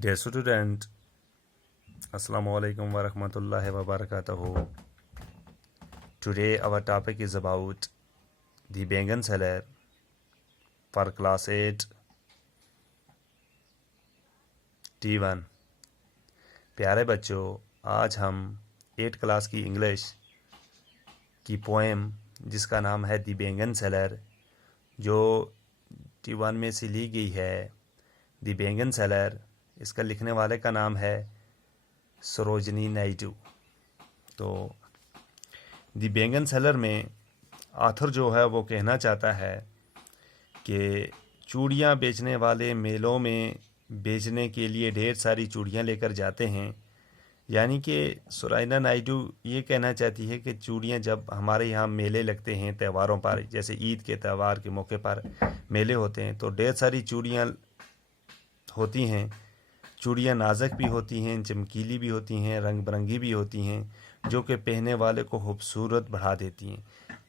Dear student, Assalamu alaikum wa rahmatullahi wa barakatuhu. Today our topic is about the Bengal seller for class 8 T1. प्यारे बच्चों, आज हम 8 class की English की poem जिसका नाम है दी बेंगन सेलर, जो T1 में से ली गई है। दी बेंगन सेलर, इसका लिखने वाले का नाम है सरोजनी नायडू। तो दी बेंगन सेलर में आथर जो है वो कहना चाहता है कि चूड़ियाँ बेचने वाले मेलों में बेचने के लिए ढेर सारी चूड़ियाँ लेकर जाते हैं। यानी कि सुराइना नायडू ये कहना चाहती है कि चूड़ियाँ जब हमारे यहाँ मेले लगते हैं त्योहारों पर, जैसे ईद के त्यौहार के मौके पर मेले होते हैं, तो ढेर सारी चूड़ियाँ होती हैं। चूड़ियाँ नाजुक भी होती हैं, चमकीली भी होती हैं, रंग बिरंगी भी होती हैं, जो कि पहनने वाले को खूबसूरत बढ़ा देती हैं।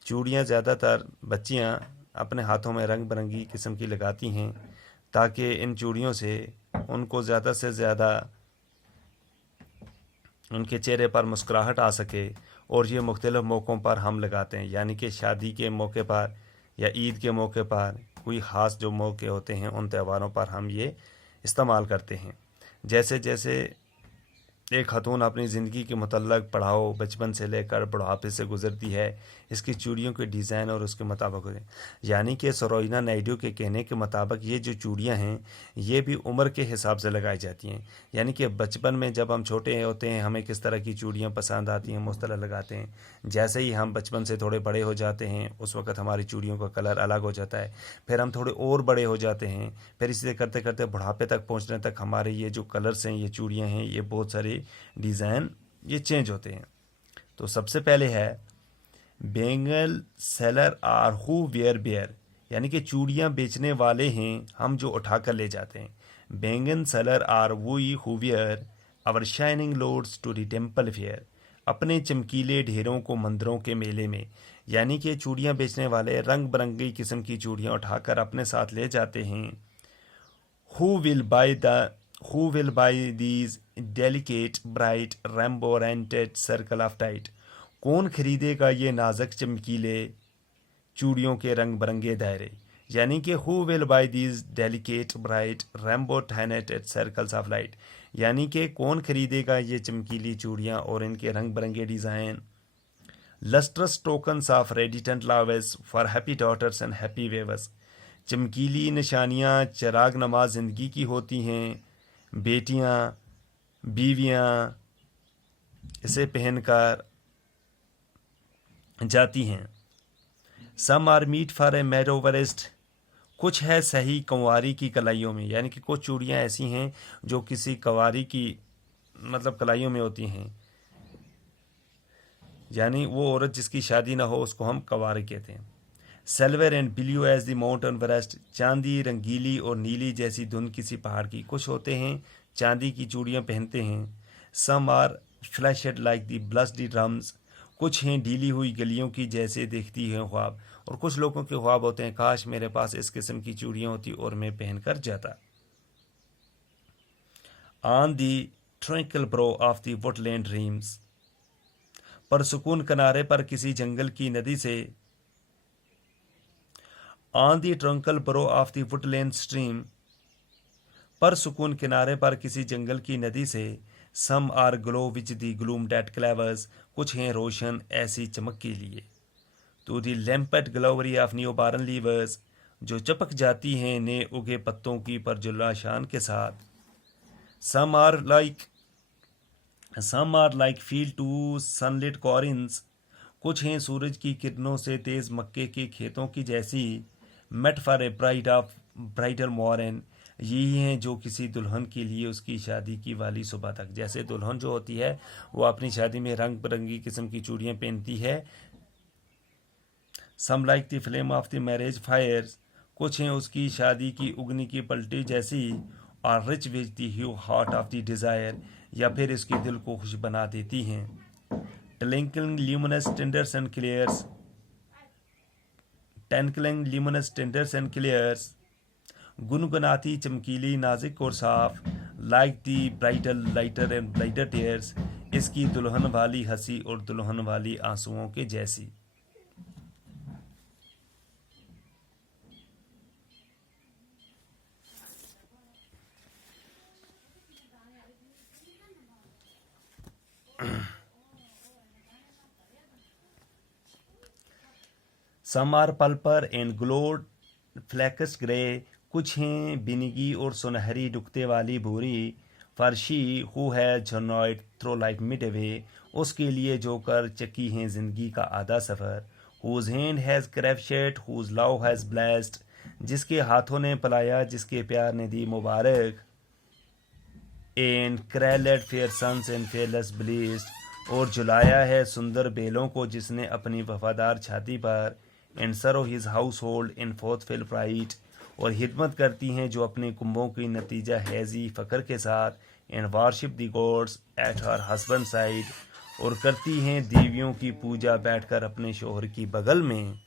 चूड़ियाँ ज़्यादातर बच्चियाँ अपने हाथों में रंग बिरंगी किस्म की लगाती हैं ताकि इन चूड़ियों से उनको ज़्यादा से ज़्यादा उनके चेहरे पर मुस्कुराहट आ सके। और ये मुख्तलिफ़ मौक़ों पर हम लगाते हैं, यानी कि शादी के मौके पर या ईद के मौके पर, कोई ख़ास जो मौके होते हैं उन त्योहारों पर हम ये इस्तेमाल करते हैं। जैसे जैसे एक ख़तून अपनी ज़िंदगी के मुतल्लक़ पड़ाव बचपन से लेकर बुढ़ापे से गुज़रती है, इसकी चूड़ियों के डिज़ाइन और उसके मुताबिक होते हैं। यानी कि सरोजना नायडू के कहने के मुताबिक ये जो चूड़ियाँ हैं ये भी उम्र के हिसाब से लगाई जाती हैं। यानी कि बचपन में जब हम छोटे होते हैं हमें किस तरह की चूड़ियाँ पसंद आती हैं, मुस्तला लगाते हैं। जैसे ही हम बचपन से थोड़े बड़े हो जाते हैं उस वक़्त हमारी चूड़ियों का कलर अलग हो जाता है। फिर हम थोड़े और बड़े हो जाते हैं, फिर इसे करते करते बुढ़ापे तक पहुँचने तक हमारे ये जो कलर्स हैं, ये चूड़ियाँ हैं, ये बहुत सारी डिज़ाइन ये चेंज होते हैं। तो सबसे पहले है bangle seller are who wear bear, यानी कि चूड़ियाँ बेचने वाले हैं हम जो उठा कर ले जाते हैं। Bangle seller are we who wear our shining loads to the temple fair, अपने चमकीले ढेरों को मंदिरों के मेले में। यानी कि चूड़ियाँ बेचने वाले रंग बिरंगी किस्म की चूड़ियाँ उठाकर अपने साथ ले जाते हैं। Who will buy these delicate, bright, rainbow-rented circle of light? कौन खरीदेगा ये नाजुक चमकीले चूड़ियों के रंग बिरंगे दायरे? यानी कि who will buy these delicate, bright, rainbow-tinted circles of light? यानी कि कौन खरीदेगा ये चमकीली चूड़ियाँ और इनके रंग बिरंगे design. Lustrous tokens of radiant lovers for happy daughters and happy weavers, चमकीली निशानियाँ चिराग नमा ज़िंदगी की होती हैं, बेटियाँ बीवियाँ इसे पहनकर जाती हैं। Some are meet for a maiden's wrist, कुछ है सही कंवारी की कलाइयों में। यानी कि कुछ चूड़ियाँ ऐसी हैं जो किसी कंवारी की मतलब कलाइयों में होती हैं, यानी वो औरत जिसकी शादी ना हो उसको हम कंवारी कहते हैं। Silver and blue as the mountain Everest, चांदी रंगीली और नीली जैसी धुन किसी पहाड़ की। कुछ होते हैं चांदी की चूड़ियाँ पहनते हैं। Some are flushed like the buds dreams, कुछ हैं ढीली हुई गलियों की जैसे देखती हैं ख्वाब। और कुछ लोगों के ख्वाब होते हैं काश मेरे पास इस किस्म की चूड़ियाँ होती और मैं पहन कर जाता। On the tranquil brow of the woodland dreams, परसुकून किनारे पर किसी जंगल की नदी से। On the tranquil brow of the woodland stream, पर सुकून किनारे पर किसी जंगल की नदी से। Some are glow which the gloom date cleavers, कुछ हैं रोशन ऐसी चमक के लिए। To the lamped glory of new barren leavers, जो चपक जाती हैं नए उगे पत्तों की परजुल्ला शान के साथ। Some are like feel to sunlit corners, कुछ हैं सूरज की किरणों से तेज मक्के के खेतों की जैसी। Meet for a bride of bridal morn, यही हैं जो किसी दुल्हन के लिए उसकी शादी की वाली सुबह तक। जैसे दुल्हन जो होती है वो अपनी शादी में रंग बिरंगी किस्म की चूड़ियाँ पहनती है। Some like the flame of the marriage fires, कुछ हैं उसकी शादी की उगनी की पलटी जैसी। और rich which the hue heart of the desire, या फिर इसके दिल को खुश बना देती हैं। Twinkling luminous tenders and clears, twinkling luminous tenders and clears, गुनगुनाती चमकीली नाजुक और साफ। Like the bridal lighter and brighter tears, इसकी दुल्हन वाली हंसी और दुल्हन वाली आंसुओं के जैसी। Some are purple and glowed flecks grey, कुछ हैं बिनगी और सुनहरी डुकते वाली भूरी। फर्शी हु है journeyed through life mid away, उसके लिए जो कर चकी हैं जिंदगी का आधा सफ़र। हुज हैंड हैज़ क्रेप्शेट हुज लव हैज़ ब्लेस्ड, जिसके हाथों ने पलाया जिसके प्यार ने दी मुबारक। And cradled fair sons and fearless blessed, और जुलाया है सुंदर बेलों को जिसने अपनी वफादार छाती पर। And sorrow his household in faithful pride, और हिदमत करती हैं जो अपने कुंभों की नतीजा हैजी फ़क्र के साथ। And worship the gods at her husband side, और करती हैं देवियों की पूजा बैठकर अपने शोहर की बगल में।